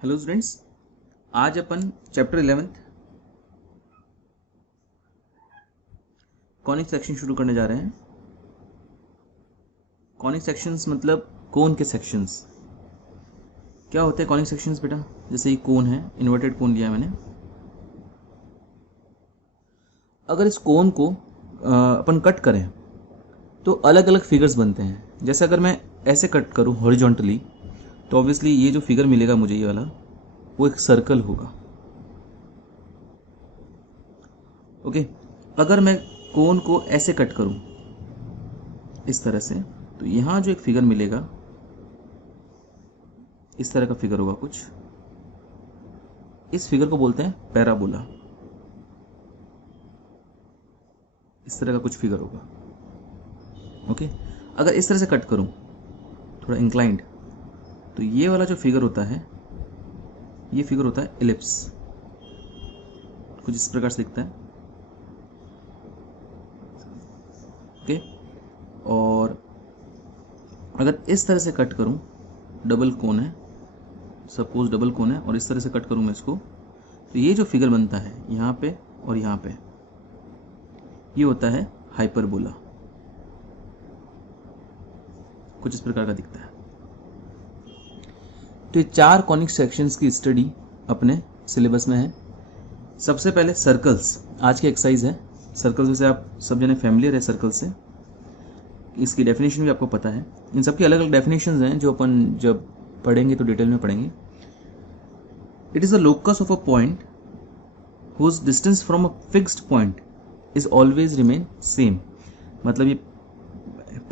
Hello students, आज अपन chapter 11 conic section शुरू करने जा रहे हैं। कॉनिक सेक्शंस मतलब कोन के सेक्शंस। क्या होते हैं कॉनिक सेक्शंस बेटा? जैसे ये कोन है, इन्वर्टेड कोन लिया है मैंने। अगर इस कोन को अपन कट करें तो अलग अलग फिगर्स बनते हैं। जैसे अगर मैं ऐसे कट करूं हॉरिजॉन्टली तो ऑब्वियसली ये जो फिगर मिलेगा मुझे, ये वाला, वो एक सर्कल होगा। ओके, अगर मैं कोन को ऐसे कट करूं इस तरह से तो यहां जो एक फिगर मिलेगा, इस तरह का फिगर होगा कुछ। इस फिगर को बोलते हैं पैराबोला। इस तरह का कुछ फिगर होगा। ओके, अगर इस तरह से कट करूं थोड़ा इंक्लाइंड तो ये वाला जो फिगर होता है, ये फिगर होता है एलिप्स। कुछ इस प्रकार से दिखता है। ओके, और अगर इस तरह से कट करूं, डबल कोन है, सपोज डबल कोन है, और इस तरह से कट करूं मैं इसको, तो ये जो फिगर बनता है यहाँ पे और यहाँ पे, ये होता है हाइपरबोला। कुछ इस प्रकार का दिखता है। तो ये 4 कॉनिक सेक्शंस की स्टडी अपने सिलेबस में है। सबसे पहले सर्कल्स, आज की एक्सरसाइज है। सर्कल्स से आप सब जने फैमिलियर है सर्कल से। इसकी डेफिनेशन भी आपको पता है। इन सब की अलग अलग डेफिनेशंस हैं जो अपन जब पढ़ेंगे तो डिटेल में पढ़ेंगे। It is the locus of a point whose distance from a fixed point is always remain same. मतलब ये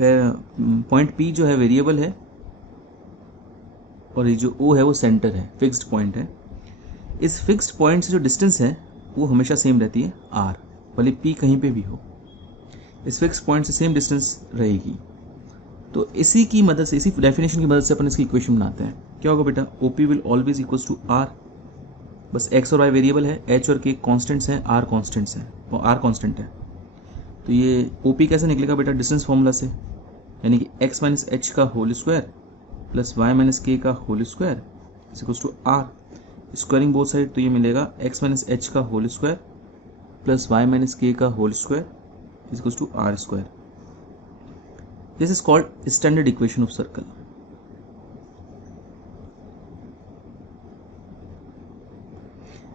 पॉइंट P जो है वेरिएबल है और ये जो O है वो सेंटर है, फिक्स्ड पॉइंट है। इस फिक्स्ड पॉइंट से जो डिस्टेंस है वो हमेशा सेम रहती है R, भले P कहीं पे भी हो, इस फिक्स्ड पॉइंट से सेम डिस्टेंस रहेगी। तो इसी की मदद से, इसी डेफिनेशन की मदद से अपन इसकी इक्वेशन बनाते हैं। क्या होगा बेटा? OP will always equals to R। बस X और Y वेरिएबल है, H और K कॉन्स्टेंट्स हैं, R कॉन्स्टेंट्स हैं, और R कॉन्स्टेंट है। तो ये OP कैसे निकलेगा बेटा? डिस्टेंस फॉर्मूला से, यानी कि x माइनस एच का whole square plus Y minus के का whole square is equals to R। Squaring both side तो ये मिलेगा x माइनस एच का whole square plus Y minus के का whole square is equals to R square. This is called standard equation of circle.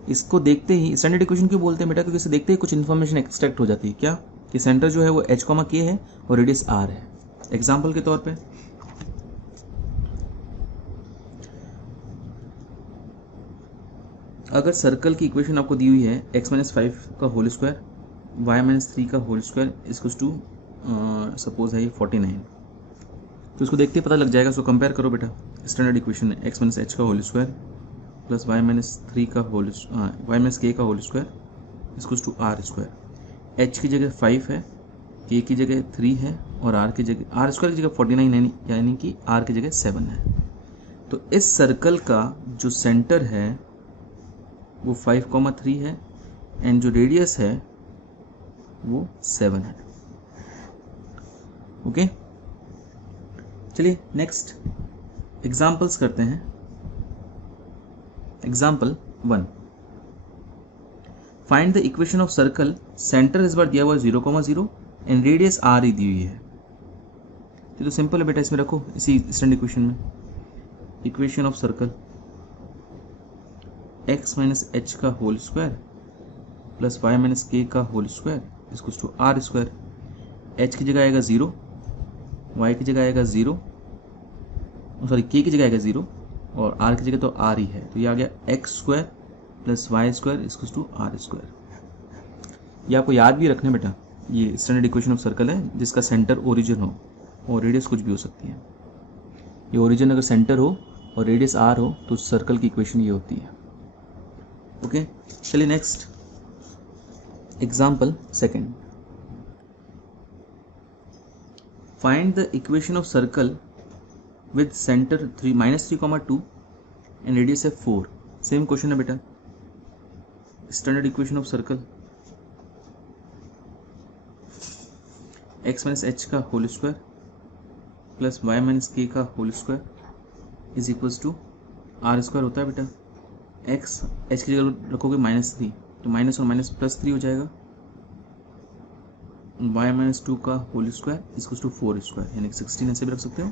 इसको देखते ही standard equation क्यों बोलते हैं बेटा? क्योंकि इसे देखते ही कुछ इन्फॉर्मेशन एक्सट्रैक्ट हो जाती है। क्या? कि सेंटर जो है वो h, k है और रेडियस R है। एग्जाम्पल के तौर पे अगर सर्कल की इक्वेशन आपको दी हुई है x माइनस 5 का होल स्क्वायर, y माइनस 3 का whole square equals to suppose है ये 49, तो इसको देखते ही पता लग जाएगा। इसको कंपेयर करो बेटा। स्टैंडर्ड इक्वेशन है x माइनस एच का whole square plus Y minus 3 का होल वाई माइनस के का whole square equals to R square. h की जगह 5 है, k की जगह 3 है और r की जगह, R स्क्वायर की जगह 49 यानी कि r की जगह 7 है। तो इस सर्कल का जो सेंटर है वो 5,3 है एंड जो रेडियस है वो 7 है। ओके, चलिए नेक्स्ट एग्जाम्पल्स करते हैं। Example 1, find the equation of circle. Centre इस बार दिया हुआ 0,0 एंड रेडियस R ही दी हुई है। तो सिंपल है बेटा, इसमें रखो इसी स्टैंडर्ड इक्वेशन में। Equation of circle x minus H का whole square plus Y minus के का whole square equals to R square. h की जगह आएगा 0, y की जगह आएगा 0, सॉरी k की जगह आएगा 0 और r की जगह तो R ही है। तो ये आ गया x square plus Y square equals to R square. ये आपको याद भी रखना है बेटा। ये स्टैंडर्ड इक्वेशन ऑफ सर्कल है जिसका सेंटर ओरिजिन हो और रेडियस कुछ भी हो सकती है। ये ओरिजिन अगर सेंटर हो और रेडियस R हो तो सर्कल की इक्वेशन ये होती है। ओके, चलिए next example 2, find the equation of circle with centre -3,2 and radius है 4। सेम क्वेश्चन है बेटा। Standard equation of circle x minus H का whole square plus Y minus के का whole square is equals to R square होता है बेटा। X H की जगह रखोगे -3, तो माइनस और माइनस +3 हो जाएगा। y-2 का whole square equals to 4 square, यानी कि 16 ऐसे भी रख सकते हो।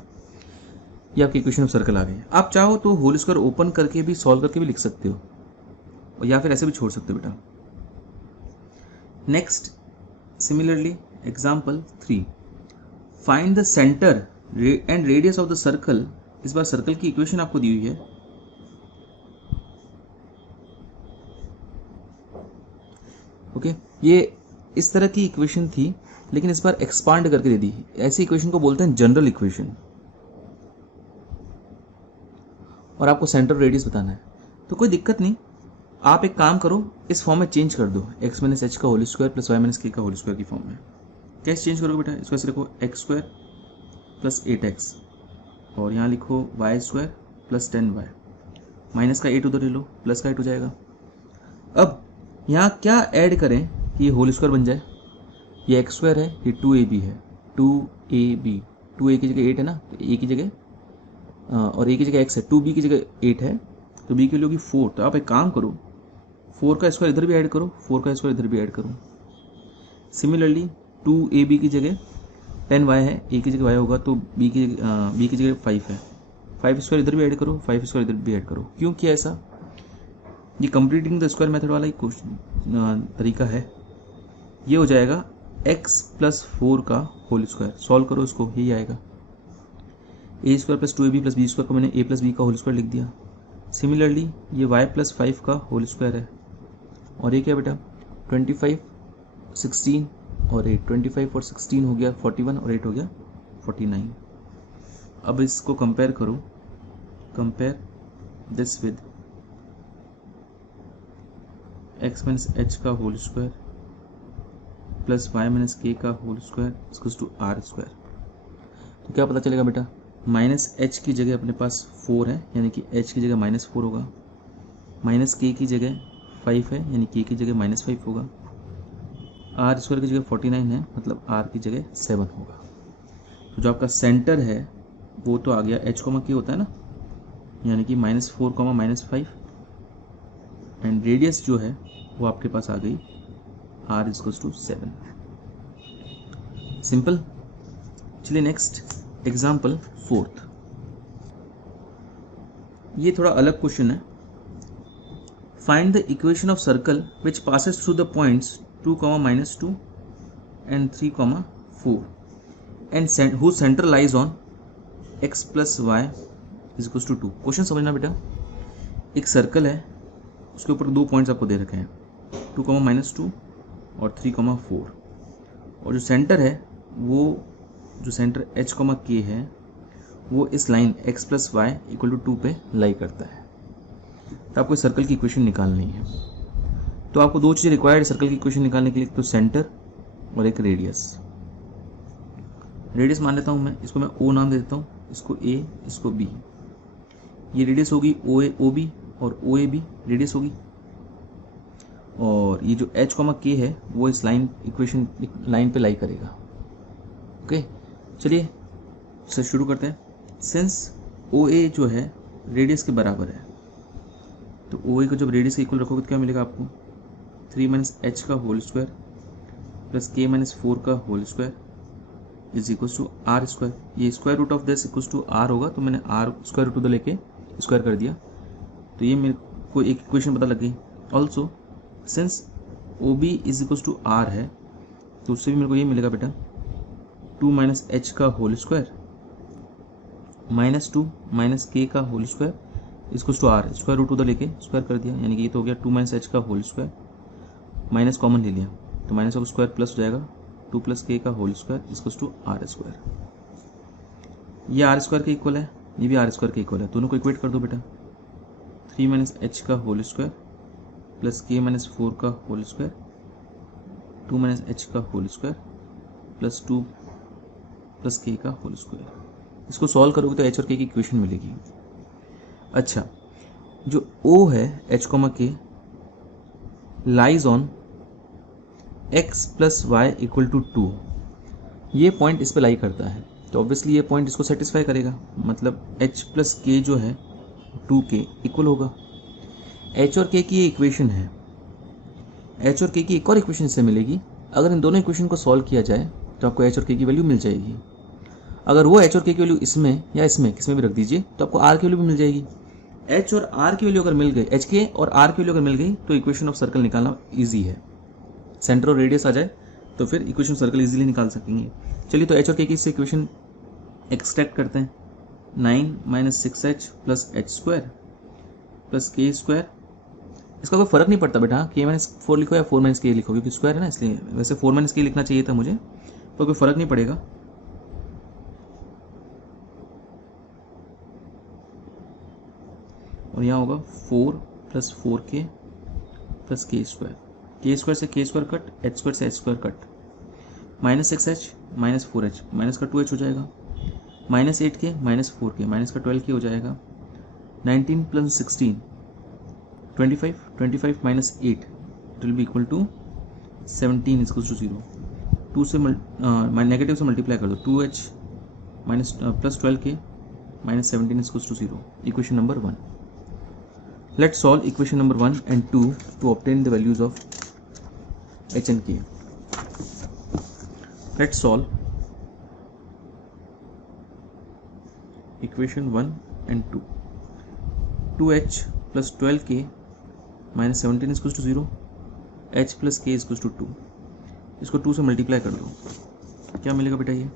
ये आपकी इक्वेशन ऑफ सर्कल आ गई। आप चाहो तो होल स्क्वायर ओपन करके भी सॉल्व करके भी लिख सकते हो, और या फिर ऐसे भी छोड़ सकते हो बेटा। Next similarly example 3, find the centre and radius of the circle. इस बार सर्कल की इक्वेशन आपको दी हुई है। ओके, ये इस तरह की इक्वेशन थी, लेकिन इस बार एक्सपांड करके दे दी। ऐसी इक्वेशन को बोलते हैं जनरल इक्वेशन, और आपको सेंटर रेडियस बताना है। तो कोई दिक्कत नहीं, आप एक काम करो, इस फॉर्म में चेंज कर दो, x - h का whole square plus y - k का होल स्क्वायर की फॉर्म में। कैसे चेंज करोगे बेटा? इसको ऐसे लिखो x² प्लस 8x, और यहाँ लिखो y² प्लस 10y, माइनस का 8 उधर ले लो, प्लस का 8 हो जाएगा। अब यहाँ क्या ऐड करें कि ये होल स्क्वायर बन जाए? ये x² है, ये 2ab है, 2ab, 2a की जगह 8 है ना, तो a की जगह और a की जगह x है, 2b की जगह 8 है, तो b की वैल्यू होगी 4। तो आप एक काम करो, 4 का स्क्वायर इधर भी ऐड करो, 4 का स्क्वायर इधर भी ऐड करो। सिमिलरली 2ab की जगह 10y है, a की जगह y होगा, तो b की जगह 5 है, 5 स्क्वायर इधर भी ऐड करो, 5 स्क्वायर इधर भी ऐड करो। क्यों किया ऐसा? ये कंप्लीटिंग द स्क्वायर मेथड वाला ही तरीका है। ये हो जाएगा x प्लस 4 का होल स्क्वायर। सॉल्व करो इसको, यही आएगा। a² plus 2ab plus b² को मैंने a प्लस b का होल स्क्वायर लिख दिया। सिमिलरली ये y प्लस 5 का होल स्क्वायर है, और ये क्या बेटा? 25, 16 और 8, 25 और 16 हो गया 41, और 8 हो गया 49। अब इसको कंपेयर करो, compare this with x - h का whole square plus y - k का whole square equals to r²। तो क्या पता चलेगा बेटा? -h की जगह अपने पास 4 है, यानी कि h की जगह -4 होगा, -k की जगह 5 है, यानी k की जगह -5 होगा, r² की जगह 49 है, मतलब r की जगह 7 होगा। तो जो आपका सेंटर है वो तो आ गया, h, k होता है ना, यानी कि -4, -5, एंड रेडियस जो है वो आपके पास आ गई r इक्वल्स टू 7। सिंपल। चलिए नेक्स्ट एग्जाम्पल 4th। ये थोड़ा अलग क्वेश्चन है। Find the equation of circle which passes through the points 2, -2 and 3, 4 and whose center lies on x plus y is equals to 2। Question समझना बेटा, एक circle है, उसके ऊपर 2 पॉइंट्स आपको दे रखे हैं, 2, -2 और 3, 4, और जो सेंटर है वो, जो सेंटर h, k है, वो इस line x plus y equal to 2 पे लाई करता है। तो आपको सर्कल की इक्वेशन निकालनी है। तो आपको 2 चीज़ें रिक्वायर्ड सर्कल की इक्वेशन निकालने के लिए, तो सेंटर और एक रेडियस। रेडियस मान लेता हूँ मैं, इसको मैं O नाम दे देता हूँ, इसको A, इसको B। ये रेडियस होगी OB, और OAB रेडियस होगी, और ये जो h, k है वो इस इक्वेशन लाइन पे लाई करेगा। ओके, चलिए सर शुरू करते हैं। सिंस OA जो है रेडियस के बराबर है, तो OA को जब रेडियस के इक्वल रखोगे तो क्या मिलेगा आपको? 3 - h का होल स्क्वायर प्लस k - 4 का whole square is equals to r²। ये square root of this equals to r होगा, तो मैंने r स्क्वायर रूट उधर लेके स्क्वायर कर दिया, तो ये मेरे को एक इक्वेशन पता लग गई। Also since OB is equals to r है, तो उससे भी मेरे को ये मिलेगा बेटा, 2 - h का होल स्क्वायर -2 - k का whole square equals to r, square root उधर लेके स्क्वायर कर दिया, यानी कि ये तो हो गया 2 - h का होल स्क्वायर, माइनस कॉमन ले लिया, तो माइनस ऑफ स्क्वायर प्लस हो जाएगा, 2 + k का whole square equals to r²। ये r² के इक्वल है, ये भी r² के इक्वल है, दोनों को इक्वेट कर दो बेटा। 3 - h का होल स्क्वायर प्लस k - 4 का होल स्क्वायर, 2 - h का होल स्क्वायर प्लस 2 + k का होल स्क्वायर। इसको सॉल्व करोगे तो h और k की इक्वेशन मिलेगी। अच्छा, जो O है h, k lies on x plus y equal to 2, ये पॉइंट इस पे लाई करता है, तो ऑब्वियसली ये पॉइंट इसको सेटिस्फाई करेगा, मतलब h प्लस k जो है 2k इक्वल होगा। एच और के की ये इक्वेशन है, एच और के की एक और इक्वेशन इससे मिलेगी। अगर इन दोनों इक्वेशन को सॉल्व किया जाए तो आपको एच और के की वैल्यू मिल जाएगी। अगर वो एच और के की वैल्यू इसमें या इसमें किसमें भी रख दीजिए तो आपको आर की वैल्यू भी मिल जाएगी। एच और आर की वैल्यू अगर मिल गई, एच के और आर की वैल्यू अगर मिल गई तो इक्वेशन ऑफ सर्कल निकालना ईजी है। सेंटर और रेडियस आ जाए तो फिर इक्वेशन ऑफ सर्कल ईजिली निकाल सकेंगे। चलिए तो एच और के की इससे इक्वेशन एक्सट्रैक्ट करते हैं। 9 - 6h + h² + k²। इसका कोई फर्क नहीं पड़ता बेटा, k-4 लिखो या 4 - k लिखो, क्योंकि स्क्वायर है ना, इसलिए वैसे 4 - k लिखना चाहिए था मुझे, तो कोई फर्क नहीं पड़ेगा। और यहाँ होगा 4 + 4k + k²। k² से k² कट, h² से h² cut, -6h - 4h, minus का 2h हो जाएगा, -8k - 4k, माइनस का 12k हो जाएगा। 19 + 16 25, 25 - 8 it will be equal to 17 = 0। 2 से नेगेटिव से मल्टीप्लाई कर दो, 2h + 12k - 17 = 0, equation number 1। Let's solve equation number 1 and 2 to obtain the values of h and k. Let's solve equation 1 and 2. 2h + 12k - 17 = 0, h + k = 2। इसको 2 से multiply कर दो, क्या मिलेगा बेटा? ये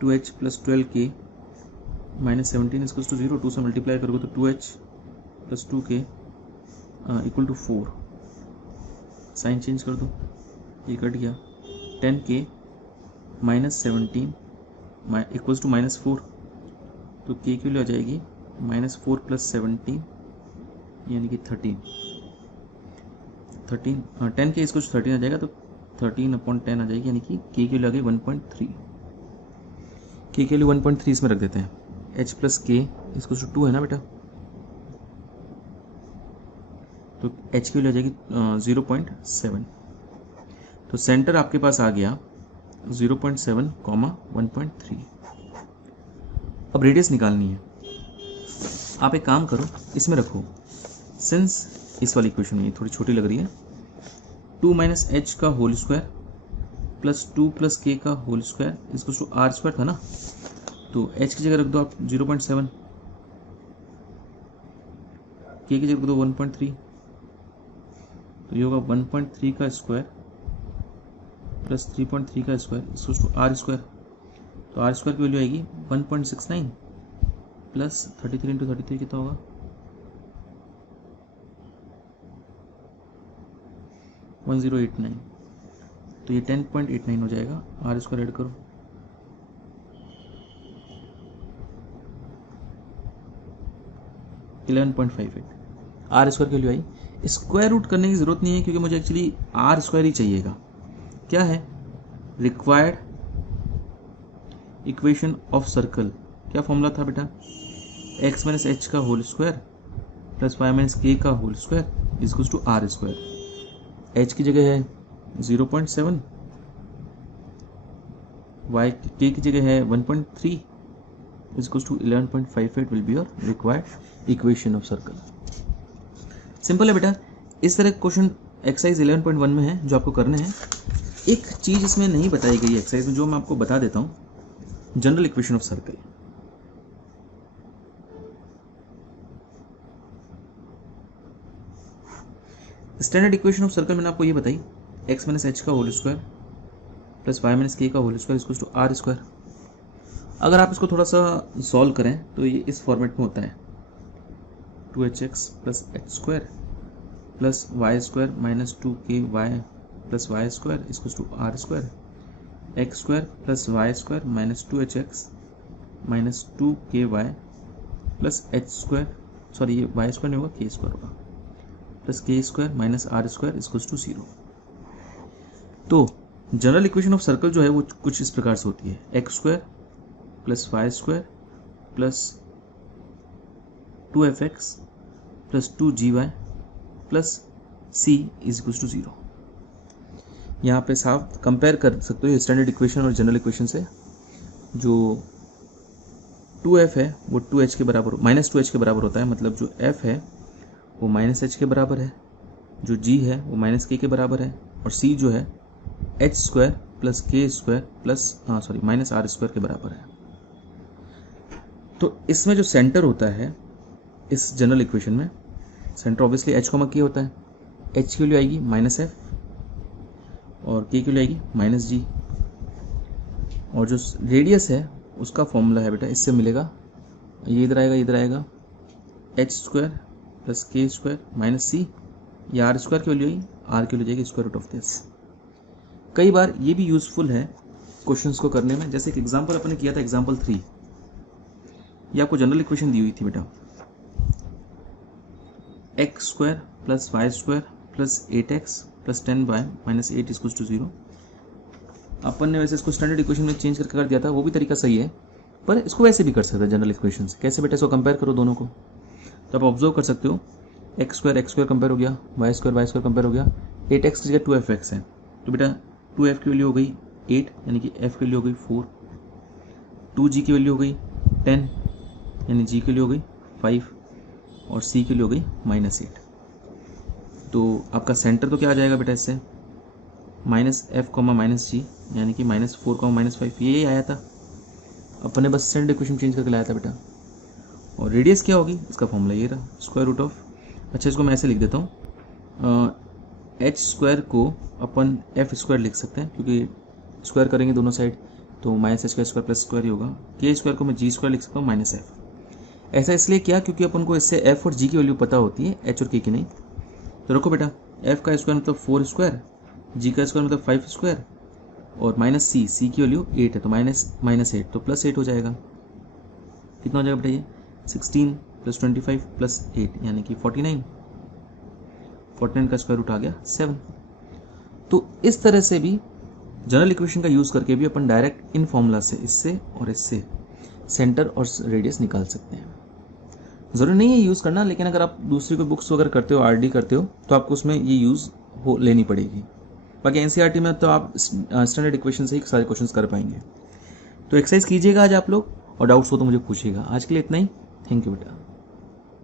2h + 12k - 17 = 0, 2 से मल्टीप्लाई करोगे तो 2h + 2k = 4। साइन चेंज कर दो, ये कट गया। 10k - 17 = -4, तो k की वैल्यू आ जाएगी -4 + 17 यानी कि 13। 10k = 13 आ जाएगा, तो 13/10 आ जाएगी, यानी कि k की वैल्यू आ गई 1.3। k की वैल्यू 1.3 इसमें रख देते हैं। h + k = 2 है ना बेटा, तो h की वैल्यू आ जाएगी 0.7। तो सेंटर आपके पास आ गया 0.7, 1.3। अब रेडियस निकालनी है। आप एक काम करो, इसमें रखो, सिंस इस वाली इक्वेशन में थोड़ी छोटी लग रही है, 2 - h का होल स्क्वायर + 2 + k का होल स्क्वायर = r² था ना, तो h की जगह रख दो आप 0.7, k की जगह रख दो 1.3, तो ये होगा 1.3 का स्क्वायर + 3.3 का स्क्वायर = r²। तो r² की वैल्यू आएगी 1.69 + 33 × 33 कितना होगा? 1089। तो ये 10.89 हो जाएगा। r² ऐड करो, r² की वैल्यू आई। स्क्वायर रूट करने की जरूरत नहीं है, क्योंकि मुझे एक्चुअली r² ही चाहिएगा। क्या है? Required equation of circle. क्या फॉर्मूला था बेटा? x - h का होल स्क्वायर + y - k का होल स्क्वायर = r²। h की जगह है 0.7, k की जगह है 1.3 = 11.58 will be your required equation of circle. Simple है बेटा। इस तरह क्वेश्चन एक्सरसाइज 11.1 में है जो आपको करने हैं। एक चीज इसमें नहीं बताई गई एक्सरसाइज में, जो मैं आपको बता देता हूँ, general equation of circle. Standard equation of circle मैंने आपको ये बताई, x - h का होल स्क्वायर + y - k का होल स्क्वायर = r²। अगर आप इसको थोड़ा सा सॉल्व करें तो ये इस फॉर्मेट में होता है, 2hx + h² + y² - 2ky + y² = r², x² + y² - 2hx - 2ky + h², sorry ये y² नहीं होगा, k² होगा, +k² - r² = 0। तो जनरल इक्वेशन ऑफ सर्कल जो है वो कुछ इस प्रकार से होती है, x² + y² + 2fx + 2gy + c = 0। यहाँ पे साफ कंपेयर कर सकते हो स्टैंडर्ड इक्वेशन और जनरल इक्वेशन से। जो 2f है वो 2h के बराबर -2h के बराबर होता है, मतलब जो f है वो माइनस एच के बराबर है, जो जी है वो माइनस के बराबर है, और सी जो है H square plus K square plus minus R square के बराबर है। तो इसमें जो सेंटर होता है इस जनरल इक्वेशन में, सेंटर ऑब्वियसली एच के होता है। एच की वैल्यू आएगी माइनस एफ और के की वैल्यू आएगी माइनस जी, और जो रेडियस है उसका फॉर्मूला है बेटा, इससे मिलेगा, ये इधर आएगा, इधर आएगा, H square plus K square minus सी, या आर स्क्वायर की वैल्यू आई, आर की वैल्यू जाएगी स्क्वायर रूट ऑफ दिस। कई बार ये भी यूजफुल है क्वेश्चंस को करने में। जैसे एक एग्जांपल अपने किया था, एग्जांपल 3, ये आपको जनरल इक्वेशन दी हुई थी बेटा, X square plus Y square plus 8x plus 10y minus 8 equals to 0। अपन ने वैसे इसको स्टैंडर्ड इक्वेशन में चेंज करके कर दिया था, वो भी तरीका सही है, पर इसको वैसे भी कर सकते हैं जनरल इक्वेशन से। कैसे बेटा, इसको कंपेयर करो दोनों को, तो आप ऑब्जर्व कर सकते हो, एक्स स्क्वायर कंपेयर हो गया, वाई स्क्वायर कंपेयर हो गया, 8x की जगह 2fx है, तो बेटा 2f की वैल्यू हो गई 8, यानी कि f की वैल्यू हो गई 4, 2g की वैल्यू हो गई 10, यानी g की वैल्यू हो गई 5, और c की वैल्यू हो गई -8। तो आपका सेंटर तो क्या आ जाएगा बेटा इससे, -f, -g, यानी कि -4, -5, ये आया था अपने, बस स्टैंडर्ड इक्वेशन चेंज करके लाया था बेटा। और रेडियस क्या होगी, इसका फॉर्मूला ये रहा, स्क्वायर रूट ऑफ, अच्छा इसको मैं ऐसे लिख देता हूँ, एच स्क्वायर को अपन एफ स्क्वायर लिख सकते हैं, क्योंकि स्क्वायर करेंगे दोनों साइड तो माइनस एच का स्क्वायर प्लस स्क्वायर ही होगा। के स्क्वायर को मैं जी स्क्वायर लिख सकता हूँ माइनस एफ। ऐसा इसलिए क्या, क्योंकि अपन को इससे एफ और जी की वैल्यू पता होती है, एच और के की नहीं। तो रखो बेटा, एफ का स्क्वायर मतलब 4 स्क्वायर, जी का स्क्वायर मतलब 5 स्क्वायर, और माइनस सी की वैल्यू 8 है, तो माइनस 8 तो प्लस 8 हो जाएगा। कितना हो जाएगा बेटा ये, 16 प्लस 25 प्लस 8, यानी कि 49 का स्क्वायर रूट आ गया 7। तो इस तरह से भी जनरल इक्वेशन का यूज़ करके भी अपन डायरेक्ट इन फॉर्मूला से, इससे और इससे सेंटर और रेडियस निकाल सकते हैं। ज़रूरी नहीं है यूज़ करना, लेकिन अगर आप दूसरी कोई बुक्स वगैरह करते हो, आरडी करते हो, तो आपको उसमें ये यूज़ लेनी पड़ेगी। बाकी एनसीईआरटी में तो आप स्टैंडर्ड इक्वेशन से ही सारे क्वेश्चंस कर पाएंगे। तो एक्सरसाइज कीजिएगा आज आप लोग, और डाउट्स हो तो मुझे पूछिएगा। आज के लिए इतना ही, थैंक यू बेटा।